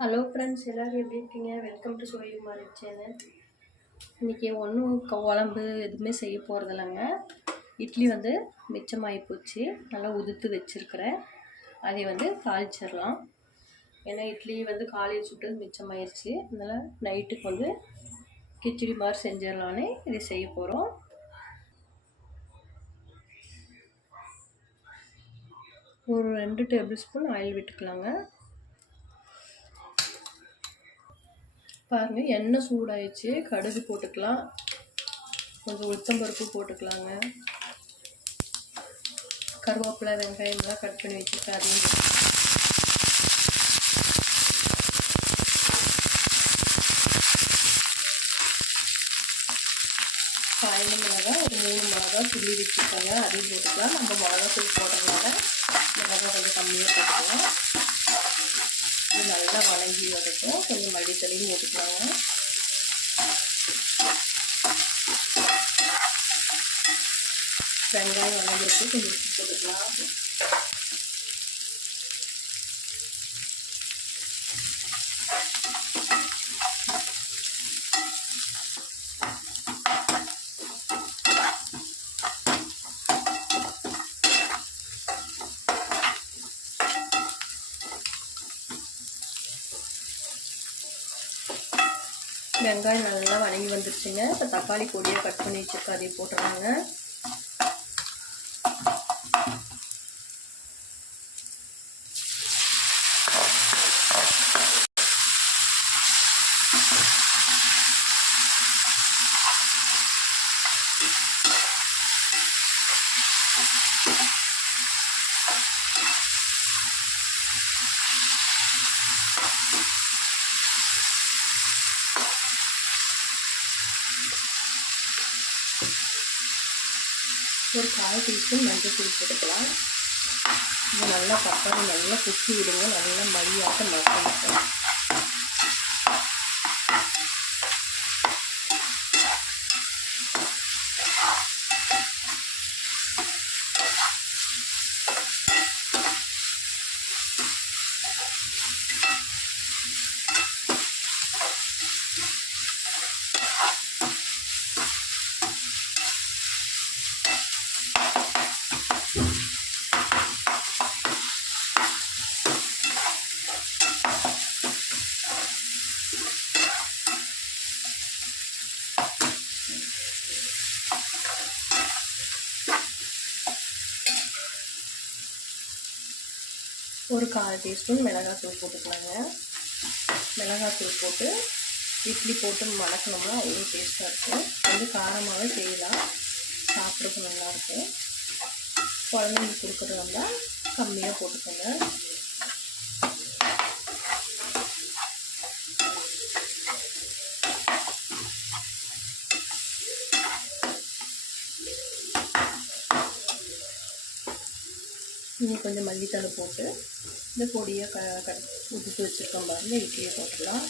Hello friends, எல்லோரும் எப்படி இருக்கீங்க? Welcome to Suvaikumar channel. இன்றைக்கி ஒன்றும் குழம்பு எதுவுமே செய்ய போகிறதில்லங்க. இட்லி மிச்சமாகி போச்சு, நல்லா உதுத்து வச்சுருக்கிறேன். அதை தாளிச்சிடலாம். ஏன்னா இட்லி காலையில் சுட்டது மிச்சமாயிருச்சு. அதனால் நைட்டுக்கு கிச்சடி மாதிரி செஞ்சிடலான்னு இதை செய்ய போகிறோம். ஒரு 2 டேபிள் ஸ்பூன் ஆயில் விட்டுக்கலாங்க. பாருங்கள், எண்ணெய் சூடாயிடுச்சு. கடுகு போட்டுக்கலாம், கொஞ்சம் உளுத்தம்பருப்பு போட்டுக்கலாங்க. கருவேப்பிலை, வெங்காயம்லாம் கட் பண்ணி வச்சுட்டு அதையும் காய்ந்த மிளகா ஒரு 3 மிளகா துள்ளி வச்சுருக்காங்க, அதையும் போட்டுக்கலாம். நம்ம மிளகாத்தூள் போடுறதுனால மிளகா கொஞ்சம் கம்மியாக போட்டுக்கலாம். இது நல்லா வதங்கி வரட்டும். கொஞ்சம் மல்லித்தலையும் போட்டுக்கலாங்க. வெங்காயம் வதங்கிட்டு கொஞ்சம் உப்பு போட்டுக்கலாம். வெங்காயம் நல்லா வதங்கி வந்துருச்சுங்க. இப்போ தக்காளி பொடியாக கட் பண்ணி வச்சுருக்க அதை போட்டுறாங்க. ஒரு 1/4 டீஸ்பூன் மஞ்சள் தூள் போட்டுக்கலாம். இது நல்லா தக்காளி நல்லா குத்தி விடுங்க, நல்லா மடியாட்ட மசாலா. ஒரு 1/4 டீஸ்பூன் மிளகாத்தூள் போட்டுக்கலாங்க. மிளகாத்தூள் போட்டு இட்லி போட்டு மடக்கணும்னா அவ்வளோ டேஸ்ட்டாக இருக்கும். காரமாகவே செய்யலாம், சாப்பிட்றதுக்கு நல்லாயிருக்கும். குழந்தைங்களுக்கு கொடுக்குறதா கம்மியாக போட்டுக்கோங்க. இன்னும் கொஞ்சம் மல்லித்தலை போட்டு இந்த பொடியை உதுத்து வச்சுருக்கோம் பாருங்கள், இட்லியை போட்டுடலாம்.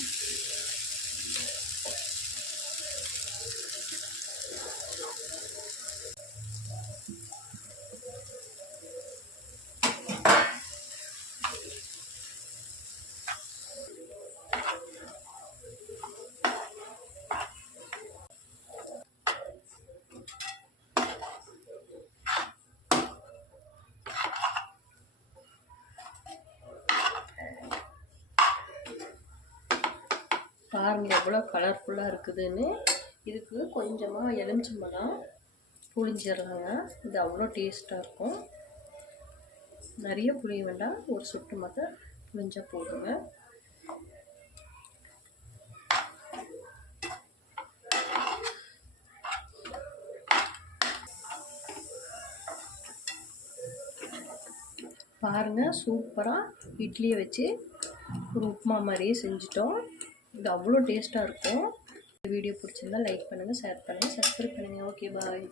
பாருங்கள் எவ்வளோ கலர்ஃபுல்லாக இருக்குதுன்னு. இதுக்கு கொஞ்சமாக எலுமிச்சம்பழம் புளிஞ்சிடலாங்க. இது அவ்வளோ டேஸ்ட்டாக இருக்கும். நிறைய புளிய வேண்டாம், ஒரு சொட்டு மட்டும் புளிஞ்சா போதுங்க. பாருங்கள், சூப்பராக இட்லியை வச்சு ஒரு உப்புமா மாதிரியே செஞ்சிட்டோம். இது அவ்வளோ டேஸ்ட்டாக இருக்கும். வீடியோ பிடிச்சிருந்தா லைக் பண்ணுங்கள், ஷேர் பண்ணுங்கள், சப்ஸ்கிரைப் பண்ணுங்கள். ஓகே, பாய்.